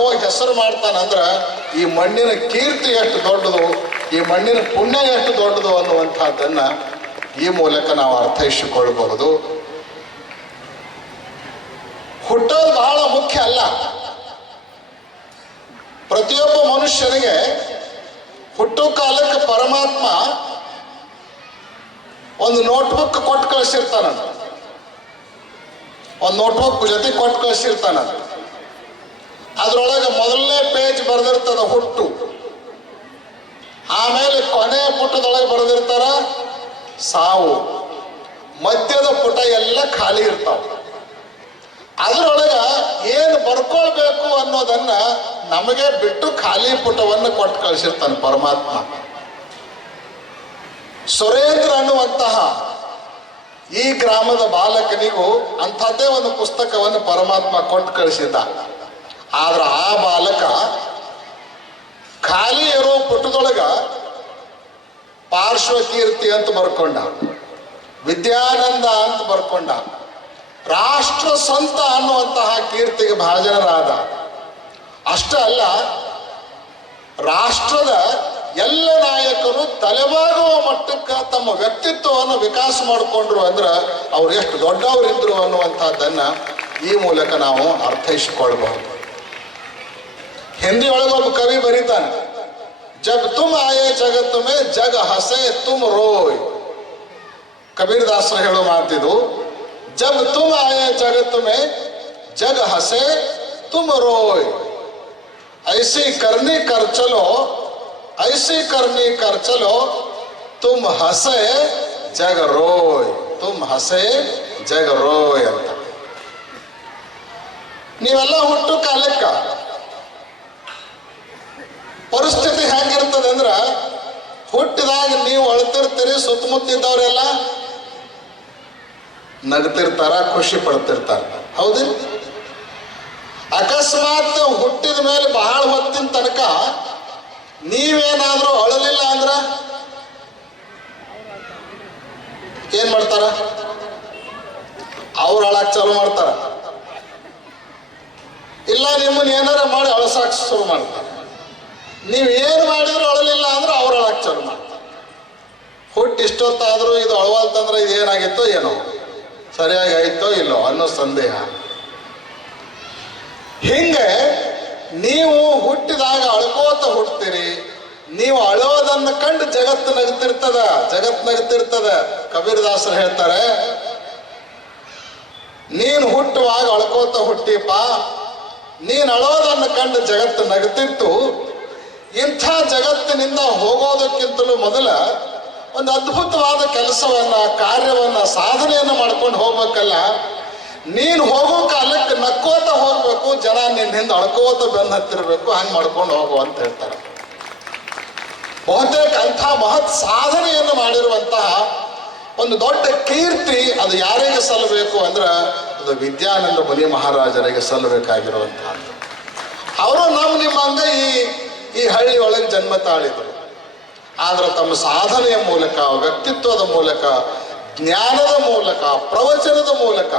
ಹೋಗಿ ಹೆಸರು ಮಾಡ್ತಾನಂದ್ರ ಈ ಮಣ್ಣಿನ ಕೀರ್ತಿ ಎಷ್ಟು ದೊಡ್ಡದು, ಈ ಮಣ್ಣಿನ ಪುಣ್ಯ ಎಷ್ಟು ದೊಡ್ಡದು ಅನ್ನುವಂಥದ್ದನ್ನ ಈ ಮೂಲಕ ನಾವು ಅರ್ಥೈಸಿಕೊಳ್ಬಹುದು. ಹುಟ್ಟೋದು ಬಹಳ ಮುಖ್ಯ ಅಲ್ಲ. ಪ್ರತಿಯೊಬ್ಬ ಮನುಷ್ಯನಿಗೆ ಹುಟ್ಟು ಕಾಲಕ್ಕೆ ಪರಮಾತ್ಮ ಒಂದು ನೋಟ್ಬುಕ್ ಕೊಟ್ಟು ಕಳಿಸಿರ್ತಾನ ಒಂದು ನೋಟ್ಬುಕ್ ಜೊತೆ ಕೊಟ್ಟು ಕಳಿಸಿರ್ತಾನ ಅದ್ರೊಳಗೆ ಮೊದಲನೇ ಪೇಜ್ ಬರೆದಿರ್ತದ ಹುಟ್ಟು. ಆಮೇಲೆ ಕೊನೆ ಪುಟದೊಳಗೆ ಬರೆದಿರ್ತಾರ ಸಾವು. ಮಧ್ಯದ ಪುಟ ಎಲ್ಲ ಖಾಲಿ ಇರ್ತಾವ. ಅದರೊಳಗ ಏನು ಬರ್ಕೊಳ್ಬೇಕು ಅನ್ನೋದನ್ನ ನಮಗೆ ಬಿಟ್ಟು ಖಾಲಿ ಪುಟವನ್ನು ಕೊಟ್ಟು ಕಳಿಸಿರ್ತಾನೆ ಪರಮಾತ್ಮ. ಸುರೇಂದ್ರ ಅನ್ನುವಂತಹ ಈ ಗ್ರಾಮದ ಬಾಲಕನಿಗೂ ಅಂಥದ್ದೇ ಒಂದು ಪುಸ್ತಕವನ್ನು ಪರಮಾತ್ಮ ಕೊಟ್ಟು ಕಳಿಸಿದ್ದ. ಆದ್ರೆ ಆ ಬಾಲಕ ಖಾಲಿ ಇರೋ ಪುಟದೊಳಗ ಪಾರ್ಶ್ವಕೀರ್ತಿ ಅಂತ ಬರ್ಕೊಂಡ, ವಿದ್ಯಾನಂದ ಅಂತ ಬರ್ಕೊಂಡ, ರಾಷ್ಟ್ರ ಸಂತ ಅನ್ನುವಂತಹ ಕೀರ್ತಿಗೆ ಭಾಜನರಾದ ಅಷ್ಟೇ ಅಲ್ಲ, ರಾಷ್ಟ್ರದ ಎಲ್ಲ ನಾಯಕರು ತಲೆಬಾಗುವ ಮಟ್ಟಕ್ಕೆ ತಮ್ಮ ವ್ಯಕ್ತಿತ್ವವನ್ನು ವಿಕಾಸ ಮಾಡಿಕೊಂಡ್ರು ಅಂದ್ರೆ ಅವ್ರು ಎಷ್ಟು ದೊಡ್ಡವರಿದ್ರು ಅನ್ನುವಂಥದ್ದನ್ನ ಈ ಮೂಲಕ ನಾವು ಅರ್ಥೈಸಿಕೊಳ್ಬಹುದು. ಹಿಂದಿ ಒಳಗೆ ಒಬ್ಬ ಕವಿ ಬರೀತಾನೆ ಜಬ್ ತುಮ್ ಆಯೇ ಜಗತ್ತು ಮೇ ಜಗ ಹಸೆ ತುಮ್ ರೋಯ್ ಕಬೀರ್ ದಾಸರು ಹೇಳೋ ಮಾತಿದು ಜಬ್ ತುಮ್ ಆಯೇ ಜಗತ್ತು ಮೇ ಜಗ ಹಸೆ ತುಮ್ ರೋಯ್ ऐसी करनी कर चलो ऐसी करनी कर चलो तुम हसे जग रोय तुम हसे ಜಗ ರೋಯ್ ಅಂತ ನೀವೆಲ್ಲ ಹುಟ್ಟು ಕಾಲಕ್ಕ ಪರಿಸ್ಥಿತಿ ಹೆಂಗಿರ್ತದೆ ಅಂದ್ರೆ ಹುಟ್ಟಿದಾಗ ನೀವು ಅಳ್ತಿರ್ತೀರಿ, ಸುತ್ತಮುತ್ತಿದ್ದವರೆಲ್ಲ ನಗ್ತಿರ್ತಾರ, ಖುಷಿ ಪಡ್ತಿರ್ತಾರ. ಹೌದಿಲ್ಲ ಅಕಸ್ಮಾತ್ ಹುಟ್ಟಿದ ಮೇಲೆ ಬಹಳ ಹೊತ್ತಿನ ತನಕ ನೀವೇನಾದ್ರೂ ಅಳಲಿಲ್ಲ ಅಂದ್ರ ಏನ್ ಮಾಡ್ತಾರ? ಅವ್ರು ಅಳಕ್ ಚಾಲು ಮಾಡ್ತಾರ. ಇಲ್ಲ ನಿಮ್ಮನ್ನ ಏನಾರ ಮಾಡಿ ಅಳಸಾಕ್ ಶುರು ಮಾಡ್ತಾರ. ನೀವು ಏನು ಮಾಡಿದ್ರು ಅಳಲಿಲ್ಲ ಅಂದ್ರೆ ಅವ್ರು ಅಳಕ್ ಚಾಲು ಮಾಡ್ತಾರೆ. ಹುಟ್ಟು ಇಷ್ಟೊತ್ತಾದ್ರೂ ಇದು ಅಳವಲ್ತಂದ್ರೆ ಇದು ಏನಾಗಿತ್ತೋ ಏನೋ. ಸರಿಯಾಗಿ ಆಯ್ತೋ ಇಲ್ಲೋ ಅನ್ನೋ ಸಂದೇಹ. ಹಿಂಗೆ ನೀವು ಹುಟ್ಟಿದಾಗ ಅಳ್ಕೋತ ಹುಟ್ತೀರಿ, ನೀವು ಅಳೋದನ್ನ ಕಂಡು ಜಗತ್ತು ನಗ್ತಿರ್ತದ, ಜಗತ್ ನಗ್ತಿರ್ತದ. ಕಬೀರದಾಸರು ಹೇಳ್ತಾರೆ, ನೀನು ಹುಟ್ಟುವಾಗ ಅಳ್ಕೋತ ಹುಟ್ಟಿಪ್ಪ, ನೀನು ಅಳೋದನ್ನು ಕಂಡು ಜಗತ್ತು ನಗ್ತಿತ್ತು ಇಂಥ ಜಗತ್ತಿನಿಂದ ಹೋಗೋದಕ್ಕಿಂತಲೂ ಮೊದಲ ಒಂದು ಅದ್ಭುತವಾದ ಕೆಲಸವನ್ನ, ಕಾರ್ಯವನ್ನ, ಸಾಧನೆಯನ್ನು ಮಾಡ್ಕೊಂಡು ಹೋಗ್ಬೇಕಲ್ಲ. ನೀನು ಹೋಗೋ ಕಾಲಕ್ಕೆ ನಕ್ಕೋತ ಹೋಗ್ಬೇಕು, ಜನ ನಿನ್ನ ಹಿಂದೆ ಅಳ್ಕೋತ ಬೆನ್ನ ಹತ್ತಿರಬೇಕು, ಹಂಗೆ ಮಾಡ್ಕೊಂಡು ಹೋಗು ಅಂತ ಹೇಳ್ತಾರೆ. ಬಹುತೇಕ ಅಂಥ ಮಹತ್ ಸಾಧನೆಯನ್ನು ಮಾಡಿರುವಂತಹ ಒಂದು ದೊಡ್ಡ ಕೀರ್ತಿ ಅದು ಯಾರಿಗೆ ಸಲ್ಲಬೇಕು ಅಂದ್ರೆ ಅದು ವಿದ್ಯಾನಂದ ಮುನಿ ಮಹಾರಾಜರಿಗೆ ಸಲ್ಲಬೇಕಾಗಿರುವಂತಹ ಅವರು ನಮ್ಮ ನಿಮ್ಮ ಹಂಗ ಈ ಈ ಹಳ್ಳಿ ಒಳಗೆ ಜನ್ಮ ತಾಳಿದರು. ಆದ್ರೆ ತಮ್ಮ ಸಾಧನೆಯ ಮೂಲಕ, ವ್ಯಕ್ತಿತ್ವದ ಮೂಲಕ, ಜ್ಞಾನದ ಮೂಲಕ, ಪ್ರವಚನದ ಮೂಲಕ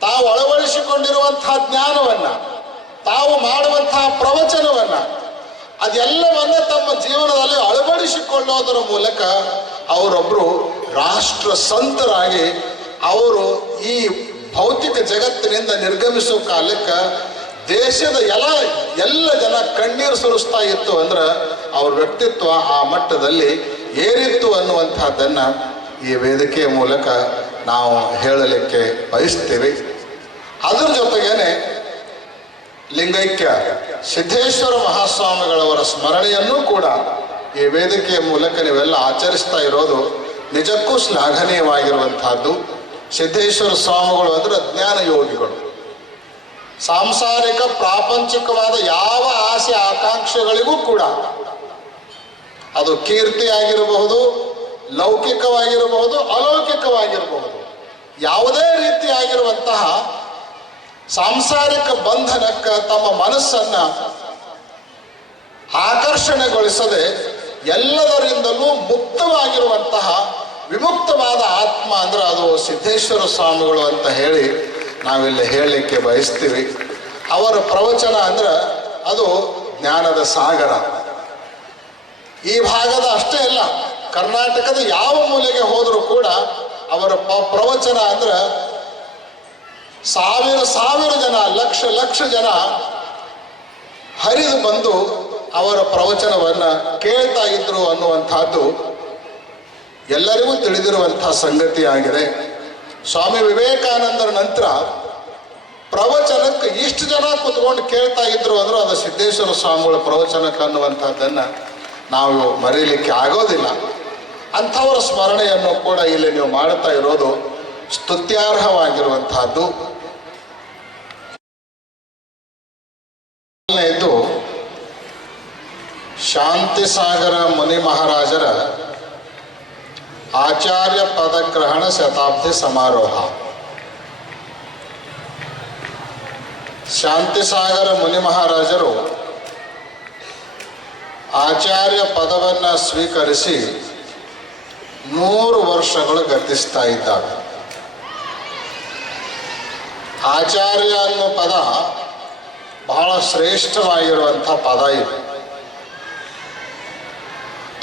ತಾವು ಅಳವಡಿಸಿಕೊಂಡಿರುವಂತಹ ಜ್ಞಾನವನ್ನ, ತಾವು ಮಾಡುವಂತಹ ಪ್ರವಚನವನ್ನ, ಅದೆಲ್ಲವನ್ನ ತಮ್ಮ ಜೀವನದಲ್ಲಿ ಅಳವಡಿಸಿಕೊಳ್ಳೋದರ ಮೂಲಕ ಅವರೊಬ್ಬರು ರಾಷ್ಟ್ರ ಸಂತರಾಗಿ ಅವರು ಈ ಭೌತಿಕ ಜಗತ್ತಿನಿಂದ ನಿರ್ಗಮಿಸುವ ಕಾಲಕ್ಕೆ ದೇಶದ ಎಲ್ಲ ಎಲ್ಲ ಜನ ಕಣ್ಣೀರು ಸುರಿಸ್ತಾ ಇತ್ತು ಅಂದ್ರೆ ಅವ್ರ ವ್ಯಕ್ತಿತ್ವ ಆ ಮಟ್ಟದಲ್ಲಿ ಏರಿತ್ತು ಅನ್ನುವಂಥದ್ದನ್ನ ಈ ವೇದಿಕೆಯ ಮೂಲಕ ನಾವು ಹೇಳಲಿಕ್ಕೆ ಬಯಸ್ತೀವಿ. ಅದರ ಜೊತೆಗೇನೆ ಲಿಂಗೈಕ್ಯ ಸಿದ್ದೇಶ್ವರ ಮಹಾಸ್ವಾಮಿಗಳವರ ಸ್ಮರಣೆಯನ್ನು ಕೂಡ ಈ ವೇದಿಕೆಯ ಮೂಲಕ ನೀವೆಲ್ಲ ಆಚರಿಸ್ತಾ ಇರೋದು ನಿಜಕ್ಕೂ ಶ್ಲಾಘನೀಯವಾಗಿರುವಂತಹದ್ದು ಸಿದ್ದೇಶ್ವರ ಸ್ವಾಮಿಗಳು ಅಂದ್ರೆ ಜ್ಞಾನ ಯೋಗಿಗಳು. ಸಾಂಸಾರಿಕ ಪ್ರಾಪಂಚಿಕವಾದ ಯಾವ ಆಸೆ ಆಕಾಂಕ್ಷೆಗಳಿಗೂ ಕೂಡ ಅದು ಕೀರ್ತಿ ಆಗಿರಬಹುದು ಲೌಕಿಕವಾಗಿರಬಹುದು, ಅಲೌಕಿಕವಾಗಿರಬಹುದು. ಯಾವುದೇ ರೀತಿಯಾಗಿರುವಂತಹ ಸಾಂಸಾರಿಕ ಬಂಧನಕ್ಕೆ ತಮ್ಮ ಮನಸ್ಸನ್ನ ಆಕರ್ಷಣೆಗೊಳಿಸದೆ ಎಲ್ಲದರಿಂದಲೂ ಮುಕ್ತವಾಗಿರುವಂತಹ ವಿಮುಕ್ತವಾದ ಆತ್ಮ ಅಂದ್ರೆ ಅದು ಸಿದ್ದೇಶ್ವರ ಸ್ವಾಮಿಗಳು ಅಂತ ಹೇಳಿ ನಾವಿಲ್ಲಿ ಹೇಳಲಿಕ್ಕೆ ಬಯಸ್ತೀವಿ. ಅವರ ಪ್ರವಚನ ಅಂದ್ರೆ ಅದು ಜ್ಞಾನದ ಸಾಗರ. ಈ ಭಾಗದ ಅಷ್ಟೇ ಅಲ್ಲ, ಕರ್ನಾಟಕದ ಯಾವ ಮೂಲೆಗೆ ಹೋದರೂ ಕೂಡ ಅವರ ಪ್ರವಚನ ಅಂದ್ರೆ ಸಾವಿರ ಸಾವಿರ ಜನ, ಲಕ್ಷ ಲಕ್ಷ ಜನ ಹರಿದು ಬಂದು ಅವರ ಪ್ರವಚನವನ್ನು ಕೇಳ್ತಾ ಇದ್ರು ಅನ್ನುವಂಥದ್ದು ಎಲ್ಲರಿಗೂ ತಿಳಿದಿರುವಂತಹ ಸಂಗತಿ ಆಗಿದೆ ಸ್ವಾಮಿ ವಿವೇಕಾನಂದರ ನಂತರ ಪ್ರವಚನಕ್ಕೆ ಇಷ್ಟು ಜನ ಕುತ್ಕೊಂಡು ಕೇಳ್ತಾ ಇದ್ರು ಅಂದ್ರೆ ಅದು ಸಿದ್ದೇಶ್ವರ ಸ್ವಾಮಿಗಳ ಪ್ರವಚನಕ್ಕೆ ಅನ್ನುವಂಥದ್ದನ್ನು ನಾವು ಮರೀಲಿಕ್ಕೆ ಆಗೋದಿಲ್ಲ. ಅಂಥವರ ಸ್ಮರಣೆಯನ್ನು ಕೂಡ ಇಲ್ಲಿ ನೀವು ಮಾಡ್ತಾ ಇರೋದು ಸ್ತುತ್ಯಾರ್ಹವಾಗಿರುವಂತಹದ್ದು ಶಾಂತಿ ಶಾಂತಿಸಾಗರ ಮುನಿ ಮಹಾರಾಜರ ಆಚಾರ್ಯ ಪದಗ್ರಹಣ ಶತಾಬ್ದಿ ಸಮಾರೋಹ. ಶಾಂತಿಸಾಗರ ಮುನಿ ಮಹಾರಾಜರು ಆಚಾರ್ಯ ಪದವನ್ನು ಸ್ವೀಕರಿಸಿ ನೂರು ವರ್ಷಗಳು ಗತಿಸ್ತಾ ಇದ್ದಾರೆ. ಆಚಾರ್ಯ ಅನ್ನೋ ಪದ ಬಹಳ ಶ್ರೇಷ್ಠವಾಗಿರುವಂಥ ಪದ ಇದು.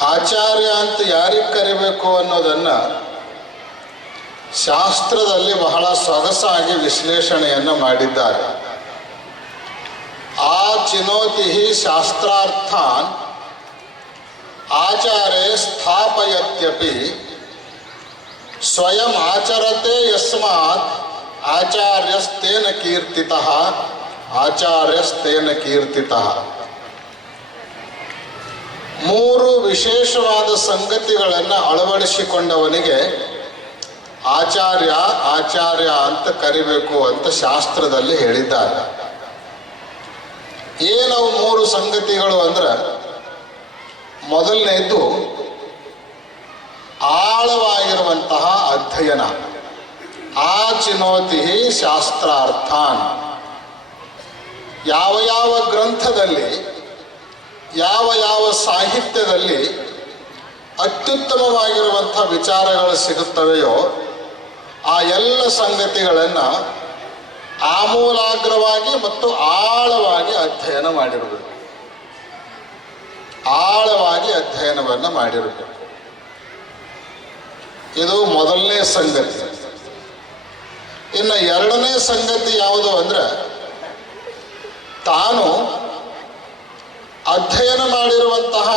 ಆಚಾರ್ಯ ಅಂತ ಯಾರಿಗೆ ಕರಿಬೇಕು ಅನ್ನೋದನ್ನ ಶಾಸ್ತ್ರದಲ್ಲಿ ಬಹಳ ಸೊಗಸಾಗಿ ವಿಶ್ಲೇಷಣೆಯನ್ನು ಮಾಡಿದ್ದಾರೆ. ಆ ಚಿನೋತಿ ಶಾಸ್ತ್ರಾರ್ಥಾನ್ ಆಚಾರೇ ಸ್ಥಾಪಯತ್ಯಪಿ ಸ್ವಯಂ ಆಚರತೆ ಯಸ್ಮಾತ್ ಆಚಾರ್ಯಸ್ತೇನ ಕೀರ್ತಿತಃ ಆಚಾರ್ಯಸ್ತೇನ ಕೀರ್ತಿತಃ. ಮೂರು ವಿಶೇಷವಾದ ಸಂಗತಿಗಳನ್ನು ಅಳವಡಿಸಿಕೊಂಡವನಿಗೆ ಆಚಾರ್ಯ ಆಚಾರ್ಯ ಅಂತ ಕರಿಬೇಕು ಅಂತ ಶಾಸ್ತ್ರದಲ್ಲಿ ಹೇಳಿದ್ದಾರೆ. ಏನವು ಮೂರು ಸಂಗತಿಗಳು ಅಂದ್ರೆ ಮೊದಲನೇದು ಆಳವಾಗಿರುವಂತಹ ಅಧ್ಯಯನ. ಆ ಚಿನೋತಿ ಶಾಸ್ತ್ರಾರ್ಥಾನ್. ಯಾವ ಯಾವ ಗ್ರಂಥದಲ್ಲಿ ಯಾವ ಯಾವ ಸಾಹಿತ್ಯದಲ್ಲಿ ಅತ್ಯುತ್ತಮವಾಗಿರುವಂಥ ವಿಚಾರಗಳು ಸಿಗುತ್ತವೆಯೋ ಆ ಎಲ್ಲ ಸಂಗತಿಗಳನ್ನು ಆಮೂಲಾಗ್ರವಾಗಿ ಮತ್ತು ಆಳವಾಗಿ ಅಧ್ಯಯನ ಮಾಡಿರಬೇಕು ಆಳವಾಗಿ ಅಧ್ಯಯನವನ್ನು ಮಾಡಿರಬೇಕು ಇದು ಮೊದಲನೇ ಸಂಗತಿ. ಇನ್ನು ಎರಡನೇ ಸಂಗತಿ ಯಾವುದು ಅಂದ್ರೆ ತಾನು ಅಧ್ಯಯನ ಮಾಡಿರುವಂತಹ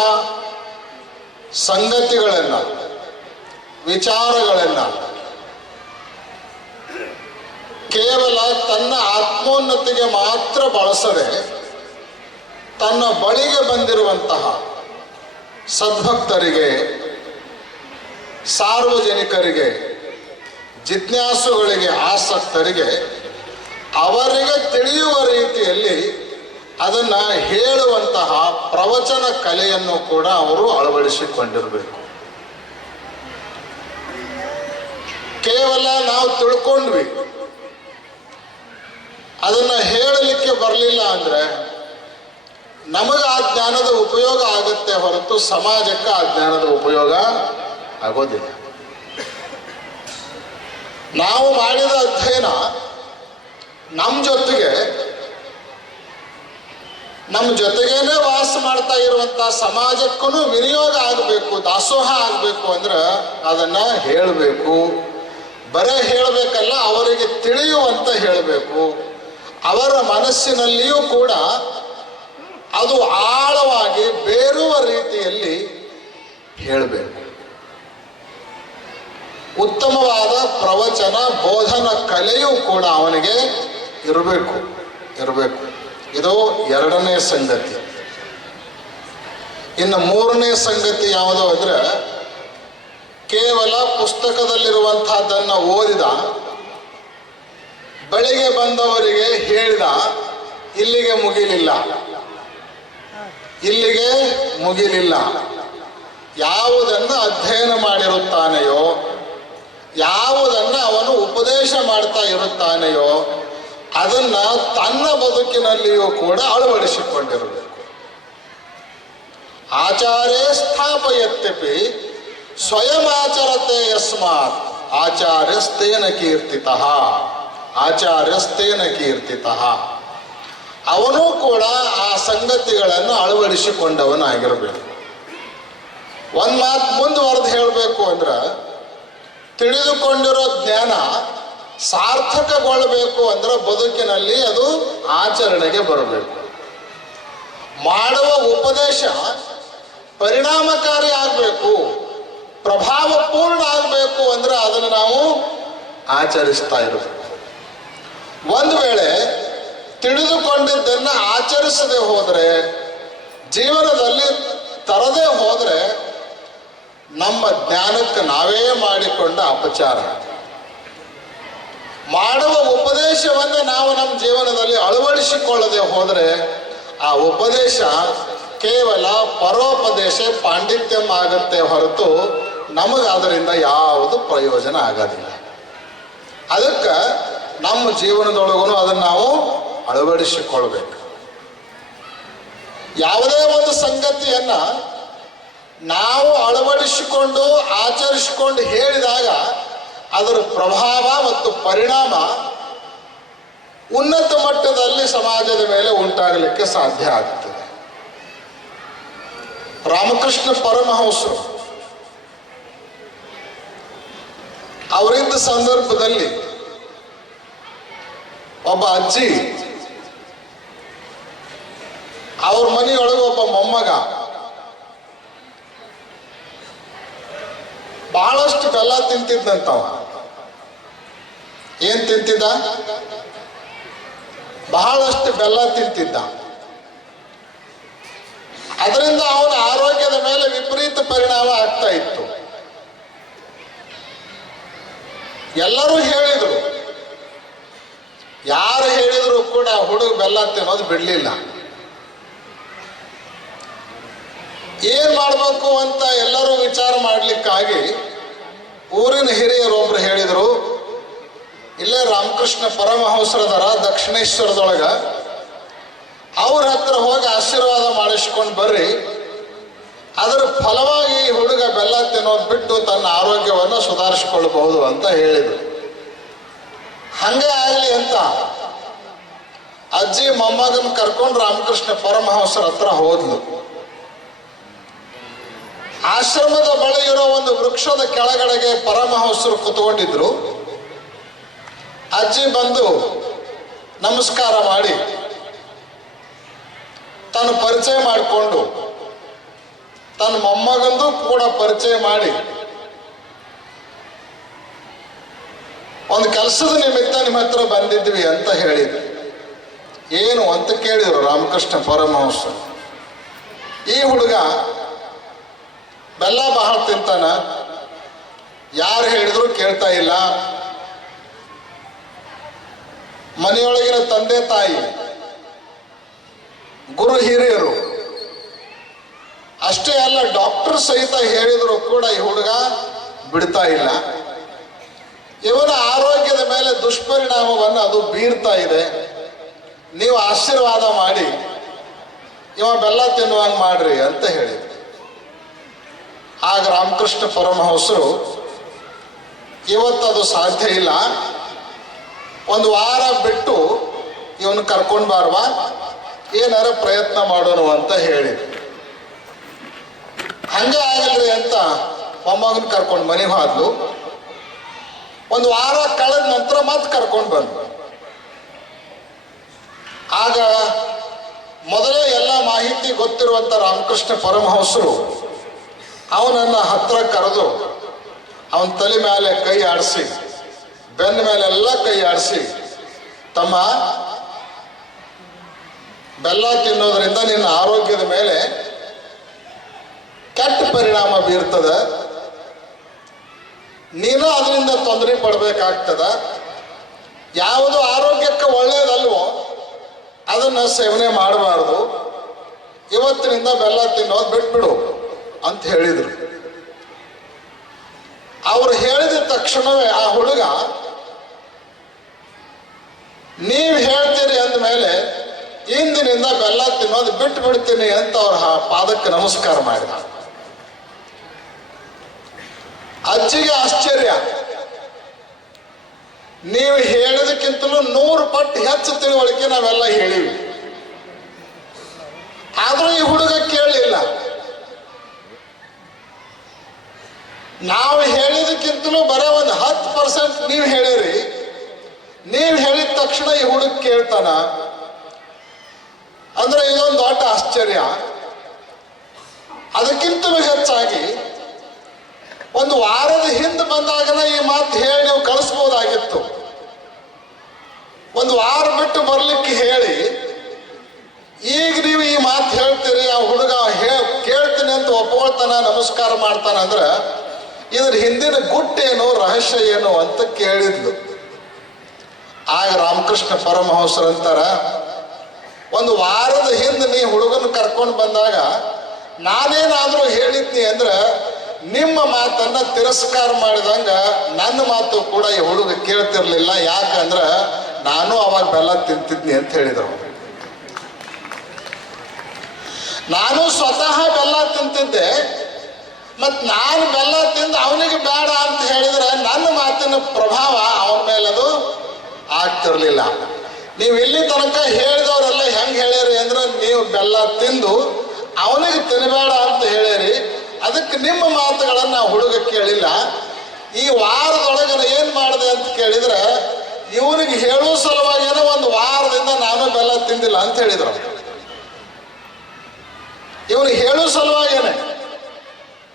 ಸಂಗತಿಗಳನ್ನು, ವಿಚಾರಗಳನ್ನು, ಕೇವಲ ತನ್ನ ಆತ್ಮೋನ್ನತಿಗೆ ಮಾತ್ರ ಬಳಸದೆ ತನ್ನ ಬಳಿಗೆ ಬಂದಿರುವಂತಹ ಸದ್ಭಕ್ತರಿಗೆ, ಸಾರ್ವಜನಿಕರಿಗೆ, ಜಿಜ್ಞಾಸುಗಳಿಗೆ ಆಸಕ್ತರಿಗೆ ಅವರಿಗೆ ತಿಳಿಯುವ ರೀತಿಯಲ್ಲಿ ಅದನ್ನು ಹೇಳುವಂತಹ ಪ್ರವಚನ ಕಲೆಯನ್ನು ಕೂಡ ಅವರು ಅಳವಡಿಸಿಕೊಂಡಿರಬೇಕು. ಕೇವಲ ನಾವು ತಿಳ್ಕೊಂಡ್ವಿ. ಅದನ್ನ ಹೇಳಲಿಕ್ಕೆ ಬರಲಿಲ್ಲ ಅಂದ್ರೆ ನಮಗೆ ಆ ಜ್ಞಾನದ ಉಪಯೋಗ ಆಗುತ್ತೆ ಹೊರತು ಸಮಾಜಕ್ಕೆ ಆ ಜ್ಞಾನದ ಉಪಯೋಗ ಆಗೋದಿಲ್ಲ. ನಾವು ಮಾಡಿದ ಅಧ್ಯಯನ ನಮ್ಮ ಜೊತೆಗೆ ನಮ್ಮ ಜೊತೆಗೇನೆ ವಾಸ ಮಾಡ್ತಾ ಇರುವಂತ ಸಮಾಜಕ್ಕೂ ವಿನಿಯೋಗ ಆಗಬೇಕು, ದಾಸೋಹ ಆಗಬೇಕು ಅಂದ್ರೆ ಅದನ್ನ ಹೇಳಬೇಕು. ಬರೇ ಹೇಳಬೇಕಲ್ಲ, ಅವರಿಗೆ ತಿಳಿಯುವಂತ ಹೇಳಬೇಕು. ಅವರ ಮನಸ್ಸಿನಲ್ಲಿಯೂ ಕೂಡ ಅದು ಆಳವಾಗಿ ಬೇರುವ ರೀತಿಯಲ್ಲಿ ಹೇಳಬೇಕು. ಉತ್ತಮವಾದ ಪ್ರವಚನ, ಬೋಧನ ಕಲೆಯೂ ಕೂಡ ಅವನಿಗೆ ಇರಬೇಕು ಇರಬೇಕು. ಇದು ಎರಡನೇ ಸಂಗತಿ. ಇನ್ನು ಮೂರನೇ ಸಂಗತಿ ಯಾವುದು ಅಂದ್ರೆ, ಕೇವಲ ಪುಸ್ತಕದಲ್ಲಿರುವಂತಹದ್ದನ್ನ ಓದಿದ, ಬೆಳಿಗ್ಗೆ ಬಂದವರಿಗೆ ಹೇಳಿದ, ಇಲ್ಲಿಗೆ ಮುಗಿಲಿಲ್ಲ. ಇಲ್ಲಿಗೆ ಮುಗಿಲಿಲ್ಲ. ಯಾವುದನ್ನು ಅಧ್ಯಯನ ಮಾಡಿರುತ್ತಾನೆಯೋ, ಯಾವುದನ್ನು ಅವನು ಉಪದೇಶ ಮಾಡ್ತಾ ಇರುತ್ತಾನೆಯೋ ಅದನ್ನ ತನ್ನ ಬದುಕಿನಲ್ಲಿಯೂ ಕೂಡ ಅಳವಡಿಸಿಕೊಂಡಿರಬೇಕು. ಆಚಾರ್ಯ ಸ್ಥಾಪಯತ್ಯಪಿ ಸ್ವಯಂ ಆಚರತೆ ಯಸ್ಮಾತ್ ಆಚಾರ್ಯಸ್ತೇನ ಕೀರ್ತಿತಃ ಆಚಾರ್ಯಸ್ತೇನ ಕೀರ್ತಿತ. ಅವನು ಕೂಡ ಆ ಸಂಗತಿಗಳನ್ನು ಅಳವಡಿಸಿಕೊಂಡವನಾಗಿರಬೇಕು. ಒಂದು ಮಾತು ಮುಂದುವರೆದು ಹೇಳಬೇಕು ಅಂದ್ರೆ, ತಿಳಿದುಕೊಂಡಿರೋ ಜ್ಞಾನ ಸಾರ್ಥಕಗೊಳ್ಳಬೇಕು ಅಂದ್ರೆ ಬದುಕಿನಲ್ಲಿ ಅದು ಆಚರಣೆಗೆ ಬರಬೇಕು. ಮಾಡುವ ಉಪದೇಶ ಪರಿಣಾಮಕಾರಿ ಆಗಬೇಕು, ಪ್ರಭಾವಪೂರ್ಣ ಆಗಬೇಕು ಅಂದ್ರೆ ಅದನ್ನು ನಾವು ಆಚರಿಸ್ತಾ ಇರಬೇಕು. ಒಂದು ವೇಳೆ ತಿಳಿದುಕೊಂಡಿದ್ದನ್ನು ಆಚರಿಸದೆ ಹೋದರೆ, ಜೀವನದಲ್ಲಿ ತರದೇ ಹೋದರೆ, ನಮ್ಮ ಜ್ಞಾನಕ್ಕೆ ನಾವೇ ಮಾಡಿಕೊಂಡ ಅಪಚಾರ. ಮಾಡುವ ಉಪದೇಶವನ್ನು ನಾವು ನಮ್ಮ ಜೀವನದಲ್ಲಿ ಅಳವಡಿಸಿಕೊಳ್ಳದೆ ಹೋದರೆ ಆ ಉಪದೇಶ ಕೇವಲ ಪರೋಪದೇಶ ಪಾಂಡಿತ್ಯಂ ಆಗುತ್ತೆ ಹೊರತು ನಮಗೆ ಅದರಿಂದ ಯಾವುದು ಪ್ರಯೋಜನ ಆಗೋದಿಲ್ಲ. ಅದಕ್ಕೆ ನಮ್ಮ ಜೀವನದೊಳಗೂ ಅದನ್ನು ನಾವು ಅಳವಡಿಸಿಕೊಳ್ಬೇಕು. ಯಾವುದೇ ಒಂದು ಸಂಗತಿಯನ್ನ ನಾವು ಅಳವಡಿಸಿಕೊಂಡು ಆಚರಿಸಿಕೊಂಡು ಹೇಳಿದಾಗ ಅದರ ಪ್ರಭಾವ ಮತ್ತು ಪರಿಣಾಮ ಉನ್ನತ ಮಟ್ಟದಲ್ಲಿ ಸಮಾಜದ ಮೇಲೆ ಉಂಟಾಗಲಿಕ್ಕೆ ಸಾಧ್ಯ ಆಗ್ತದೆ. ರಾಮಕೃಷ್ಣ ಪರಮಹಂಸರು ಅವರಿದ್ದ ಸಂದರ್ಭದಲ್ಲಿ ಒಬ್ಬ ಅಜ್ಜಿ, ಅವ್ರ ಮನೆಯೊಳಗೆ ಒಬ್ಬ ಮೊಮ್ಮಗ, ಬಹಳಷ್ಟು ಬೆಲ್ಲ ತಿಂತಿದ್ದಂತವ. ಏನ್ ತಿಂತಿದ್ದ? ಬಹಳಷ್ಟು ಬೆಲ್ಲ ತಿಂತಿದ್ದ. ಅದರಿಂದ ಅವನ ಆರೋಗ್ಯದ ಮೇಲೆ ವಿಪರೀತ ಪರಿಣಾಮ ಆಗ್ತಾ ಇತ್ತು. ಎಲ್ಲರೂ ಹೇಳಿದ್ರು. ಯಾರು ಹೇಳಿದ್ರು ಕೂಡ ಹುಡುಗ ಬೆಲ್ಲ ತಿನ್ನೋದು ಬಿಡಲಿಲ್ಲ. ಏನ್ ಮಾಡಬೇಕು ಅಂತ ಎಲ್ಲರೂ ವಿಚಾರ ಮಾಡ್ಲಿಕ್ಕಾಗಿ ಊರಿನ ಹಿರಿಯರೊಬ್ರು ಹೇಳಿದ್ರು. ಇಲ್ಲೇ ರಾಮಕೃಷ್ಣ ಪರಮಹಂಸರದರ ದಕ್ಷಿಣೇಶ್ವರದೊಳಗ ಅವ್ರ ಹತ್ರ ಹೋಗಿ ಆಶೀರ್ವಾದ ಮಾಡಿಸ್ಕೊಂಡು ಬರ್ರಿ. ಅದರ ಫಲವಾಗಿ ಈ ಹುಡುಗ ಬೆಲ್ಲ ತಿನ್ನೋದು ಬಿಟ್ಟು ತನ್ನ ಆರೋಗ್ಯವನ್ನು ಸುಧಾರಿಸಿಕೊಳ್ಳಬಹುದು ಅಂತ ಹೇಳಿದ್ರು. ಹಂಗೆ ಆಗಲಿ ಅಂತ ಅಜ್ಜಿ ಮೊಮ್ಮಗನ್ ಕರ್ಕೊಂಡು ರಾಮಕೃಷ್ಣ ಪರಮಹಂಸರ ಹತ್ರ ಹೋದ್ಲು. ಆಶ್ರಮದ ಬಳಿ ಇರೋ ಒಂದು ವೃಕ್ಷದ ಕೆಳಗಡೆಗೆ ಪರಮಹಂಸರು ಕುತ್ಕೊಂಡಿದ್ರು. ಅಜ್ಜಿ ಬಂದು ನಮಸ್ಕಾರ ಮಾಡಿ. ತನ್ನ ಪರಿಚಯ ಮಾಡಿಕೊಂಡು, ತನ್ನ ಮೊಮ್ಮಗಂದು ಕೂಡ ಪರಿಚಯ ಮಾಡಿ. ಒಂದು ಕೆಲಸದ ನಿಮಿತ್ತ ನಿಮ್ಮ ಹತ್ರ ಬಂದಿದ್ವಿ ಅಂತ ಹೇಳಿದ್ರು. ಏನು ಅಂತ ಕೇಳಿದ್ರು ರಾಮಕೃಷ್ಣ ಪರಮಹಂಸ. ಈ ಹುಡುಗ ಬೆಲ್ಲ ಬಹಳ ತಿಂತಾನ. ಯಾರು ಹೇಳಿದ್ರು ಕೇಳ್ತಾ ಇಲ್ಲ. ಮನೆಯೊಳಗಿನ ತಂದೆ ತಾಯಿ, ಗುರು ಹಿರಿಯರು, ಅಷ್ಟೇ ಅಲ್ಲ ಡಾಕ್ಟರ್ ಸಹಿತ ಹೇಳಿದ್ರು ಕೂಡ ಈ ಹುಡುಗ ಬಿಡ್ತಾ ಇಲ್ಲ. ಇವನ ಆರೋಗ್ಯದ ಮೇಲೆ ದುಷ್ಪರಿಣಾಮವನ್ನು ಅದು ಬೀರ್ತಾ ಇದೆ. ನೀವು ಆಶೀರ್ವಾದ ಮಾಡಿ, ಇವ ಬೆಲ್ಲ ತಿನ್ನುವಂಗೆ ಮಾಡ್ರಿ ಅಂತ ಹೇಳಿದ್ರು. ಆಗ ರಾಮಕೃಷ್ಣ ಪರಮಹಂಸರು ಇವತ್ತದು ಸಾಧ್ಯ ಇಲ್ಲ. ಒಂದು ವಾರ ಬಿಟ್ಟು ಇವನು ಕರ್ಕೊಂಡು ಬಾರ್ವಾ? ಏನಾರ ಪ್ರಯತ್ನ ಮಾಡೋಣ ಅಂತ ಹೇಳಿ. ಹಂಗೆ ಆಗಲ್ರಿ ಅಂತ ಮೊಮ್ಮಗನ ಕರ್ಕೊಂಡು ಮನೆಗೆ ಹೋದ್ಲು. ಒಂದು ವಾರ ಕಳೆದ ನಂತರ ಮತ್ತೆ ಕರ್ಕೊಂಡು ಬಂದು. ಆಗ ಮೊದಲೇ ಎಲ್ಲ ಮಾಹಿತಿ ಗೊತ್ತಿರುವಂತ ರಾಮಕೃಷ್ಣ ಪರಮಹಂಸರು ಅವನನ್ನ ಹತ್ರ ಕರೆದು ಅವನ ತಲೆ ಮೇಲೆ ಕೈ ಆಡಿಸಿ ಬೆನ್ನ ಮೇಲೆಲ್ಲ ಕೈ ಆಡಿಸಿ, ತಮ್ಮ ಬೆಲ್ಲ ತಿನ್ನೋದ್ರಿಂದ ನಿನ್ನ ಆರೋಗ್ಯದ ಮೇಲೆ ಕೆಟ್ಟ ಪರಿಣಾಮ ಬೀರ್ತದ. ನೀನು ಅದರಿಂದ ತೊಂದರೆ ಪಡಬೇಕಾಗ್ತದ. ಯಾವುದು ಆರೋಗ್ಯಕ್ಕೆ ಒಳ್ಳೇದಲ್ವೋ ಅದನ್ನು ಸೇವನೆ ಮಾಡಬಾರ್ದು. ಇವತ್ತಿನಿಂದ ಬೆಲ್ಲ ತಿನ್ನೋದು ಬಿಟ್ಬಿಡು ಅಂತ ಹೇಳಿದರು. ಅವ್ರು ಹೇಳಿದ ತಕ್ಷಣವೇ ಆ ಹುಡುಗ ನೀವು ಹೇಳ್ತೀರಿ ಅಂದಮೇಲೆ ಇಂದಿನಿಂದ ಬೆಲ್ಲ ತಿನ್ನೋದು ಬಿಟ್ಟು ಬಿಡ್ತೀನಿ ಅಂತ ಅವ್ರ ಪಾದಕ್ಕೆ ನಮಸ್ಕಾರ ಮಾಡಿದ. ಅಜ್ಜಿಗೆ ಆಶ್ಚರ್ಯ. ನೀವು ಹೇಳಿದಕ್ಕಿಂತಲೂ ನೂರು ಪಟ್ಟು ಹೆಚ್ಚು ತಿಳುವಳಿಕೆ ನಾವೆಲ್ಲ ಹೇಳಿವಿ. ಆದ್ರೂ ಈ ಹುಡುಗ ಕೇಳಲಿಲ್ಲ ನಾವು ಹೇಳಿದಕ್ಕಿಂತಲೂ ಬರೋ ಒಂದು ಹತ್ತು ಪರ್ಸೆಂಟ್ ನೀವು ಹೇಳಿರಿ. ನೀವು ಹೇಳಿದ ತಕ್ಷಣ ಈ ಹುಡುಗ ಕೇಳ್ತಾನ. ಅಂದ್ರೆ ಇದೊಂದು ದೊಡ್ಡ ಆಶ್ಚರ್ಯ. ಅದಕ್ಕಿಂತ ಹೆಚ್ಚಾಗಿ ಒಂದು ವಾರದ ಹಿಂದೆ ಬಂದಾಗನ ಈ ಮಾತು ಹೇಳಿ ನೀವು ಕಳಿಸ್ಬೋದಾಗಿತ್ತು. ಒಂದು ವಾರ ಬಿಟ್ಟು ಬರ್ಲಿಕ್ಕೆ ಹೇಳಿ, ಈಗ ನೀವು ಈ ಮಾತು ಹೇಳ್ತೀರಿ, ಆ ಹುಡುಗ ಕೇಳ್ತೀನಿ ಅಂತ ಒಪ್ಕೊಳ್ತಾನ, ನಮಸ್ಕಾರ ಮಾಡ್ತಾನ ಅಂದ್ರೆ ಇದ್ರ ಹಿಂದಿನ ಗುಟ್ಟೇನು, ರಹಸ್ಯ ಏನು ಅಂತ ಕೇಳಿದ್ಲು. ಆಗ ರಾಮಕೃಷ್ಣ ಪರಮಹಂಸರು ಅಂತಾರ ಒಂದು ವಾರದ ಹಿಂದೆ ನೀ ಹುಡುಗನ ಕರ್ಕೊಂಡು ಬಂದಾಗ ನಾನೇನಾದರೂ ಹೇಳಿದ್ನಿ ಅಂದ್ರೆ ನಿಮ್ಮ ಮಾತನ್ನ ತಿರಸ್ಕಾರ ಮಾಡಿದಂಗ ನನ್ನ ಮಾತು ಕೂಡ ಈ ಹುಡುಗ ಕೇಳ್ತಿರ್ಲಿಲ್ಲ. ಯಾಕಂದ್ರ ನಾನು ಅವಾಗ ಬೆಲ್ಲ ತಿಂತಿದ್ನಿ ಅಂತ ಹೇಳಿದ್ರು. ನಾನು ಸ್ವತಃ ಬೆಲ್ಲ ತಿಂತಿದ್ದೆ. ಮತ್ ನಾನು ಬೆಲ್ಲ ತಿಂದು ಅವನಿಗೆ ಬೇಡ ಅಂತ ಹೇಳಿದ್ರೆ ನನ್ನ ಮಾತಿನ ಪ್ರಭಾವ ಅವನ ಮೇಲೆ ಆಗ್ತಿರ್ಲಿಲ್ಲ ನೀವು ಇಲ್ಲಿ ತನಕ ಹೇಳಿದವರೆಲ್ಲ ಹೆಂಗ್ ಹೇಳಿರಿ ಅಂದ್ರೆ ನೀವು ಬೆಲ್ಲ ತಿಂದು ಅವನಿಗೆ ತಿನ್ನಬೇಡ ಅಂತ ಹೇಳಿರಿ ಅದಕ್ಕೆ ನಿಮ್ಮ ಮಾತುಗಳನ್ನ ಹುಡುಗ ಕೇಳಿಲ್ಲ. ಈ ವಾರದೊಳಗನ ಏನ್ ಮಾಡಿದೆ ಅಂತ ಕೇಳಿದ್ರೆ, ಇವನಿಗೆ ಹೇಳೋ ಸಲುವಾಗಿ ಒಂದು ವಾರದಿಂದ ನಾನು ಬೆಲ್ಲ ತಿಂದಿಲ್ಲ ಅಂತ ಹೇಳಿದ್ರು. ಇವನು ಹೇಳೋ ಸಲುವಾಗೇನೆ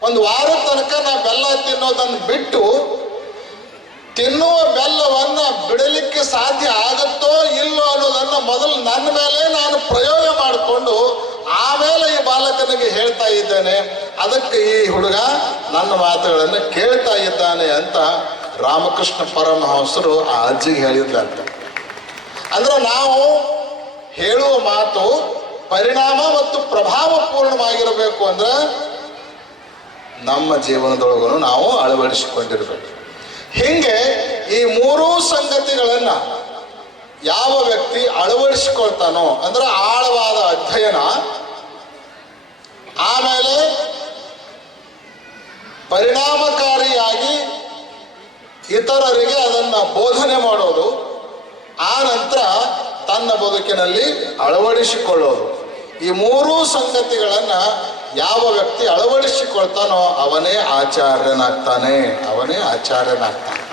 ಒಂದು ವಾರದ ತನಕ ನಾ ಬೆಲ್ಲ ತಿನ್ನೋದನ್ನು ಬಿಟ್ಟು ತಿನ್ನುವ ಬೆಲ್ಲವನ್ನ ಬಿಡಲಿಕ್ಕೆ ಸಾಧ್ಯ ಆಗುತ್ತೋ ಇಲ್ಲೋ ಅನ್ನೋದನ್ನ ಮೊದಲು ನನ್ನ ಮೇಲೆ ನಾನು ಪ್ರಯೋಗ ಮಾಡಿಕೊಂಡು ಆಮೇಲೆ ಈ ಬಾಲಕನಿಗೆ ಹೇಳ್ತಾ ಇದ್ದೇನೆ. ಅದಕ್ಕೆ ಈ ಹುಡುಗ ನನ್ನ ಮಾತುಗಳನ್ನು ಕೇಳ್ತಾ ಇದ್ದಾನೆ ಅಂತ ರಾಮಕೃಷ್ಣ ಪರಮಹಂಸರು ಆ ಅಜ್ಜಿಗೆ ಹೇಳಿದ್ರಂತ. ಅಂದ್ರೆ ನಾವು ಹೇಳುವ ಮಾತು ಪರಿಣಾಮ ಮತ್ತು ಪ್ರಭಾವಪೂರ್ಣವಾಗಿರಬೇಕು ಅಂದ್ರೆ ನಮ್ಮ ಜೀವನದೊಳಗೂ ನಾವು ಅಳವಡಿಸಿಕೊಂಡಿರ್ಬೇಕು. ಹಿಂಗೆ ಈ ಮೂರೂ ಸಂಗತಿಗಳನ್ನ ಯಾವ ವ್ಯಕ್ತಿ ಅಳವಡಿಸ್ಕೊಳ್ತಾನೋ ಅಂದ್ರೆ ಆಳವಾದ ಅಧ್ಯಯನ, ಆಮೇಲೆ ಪರಿಣಾಮಕಾರಿಯಾಗಿ ಇತರರಿಗೆ ಅದನ್ನ ಬೋಧನೆ ಮಾಡೋದು, ಆ ನಂತರ ತನ್ನ ಬದುಕಿನಲ್ಲಿ ಅಳವಡಿಸಿಕೊಳ್ಳೋದು. ಈ ಮೂರೂ ಸಂಗತಿಗಳನ್ನ ಯಾವ ವ್ಯಕ್ತಿ ಅಳವಡಿಸಿಕೊಳ್ತಾನೋ ಅವನೇ ಆಚಾರ್ಯನಾಗ್ತಾನೆ ಅವನೇ ಆಚಾರ್ಯನಾಗ್ತಾನೆ.